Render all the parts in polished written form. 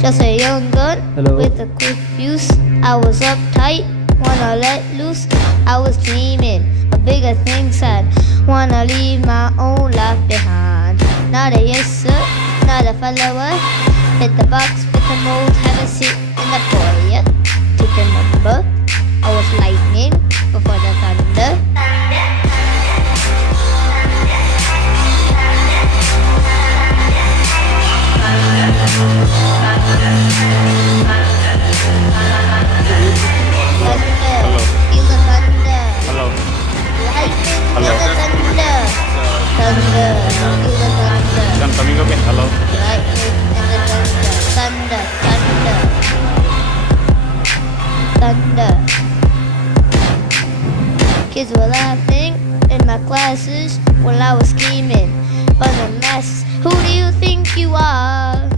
Just a young gun Hello. with a quick fuse. I was uptight, wanna let loose. I was dreaming of bigger things and wanna leave my own life behind. Not a yes sir, not a follower. Hit the box with the mold, have a seat in the foyer. Take a number. I was lightning before the thunder. Thunder, feel the thunder. Hello. Lightning, Hello. feel the thunder. Thunder, feel the thunder. Can coming up in hello. Lightning and the thunder. Thunder, thunder. Thunder. Kids were laughing in my classes while I was scheming for the masses. Who do you think you are?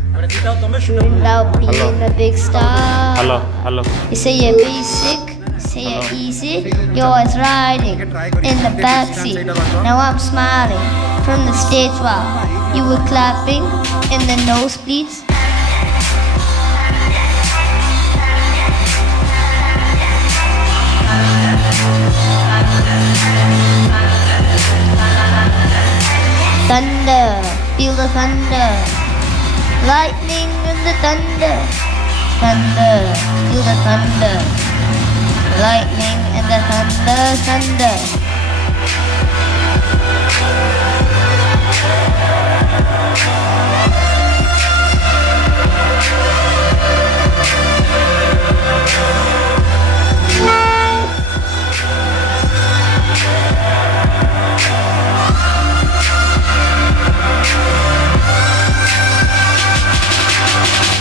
Without being a big star. Hello. You say you're basic, say you're easy. You're always riding in the backseat. Now I'm smiling from the stage while you were clapping in the nosebleeds. Thunder, feel the thunder. Lightning and the thunder. Thunder, feel the thunder. Lightning and the thunder.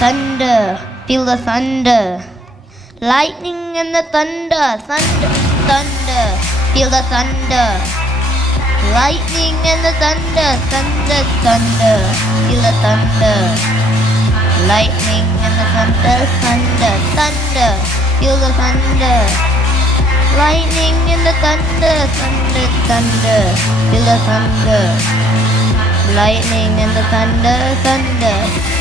Thunder, feel the thunder. Lightning and the thunder. Thunder, feel the thunder. Lightning and the thunder. Thunder, feel the thunder. Lightning and the thunder. Thunder, feel the thunder. Lightning and the thunder. Thunder, feel the thunder. Lightning and the thunder.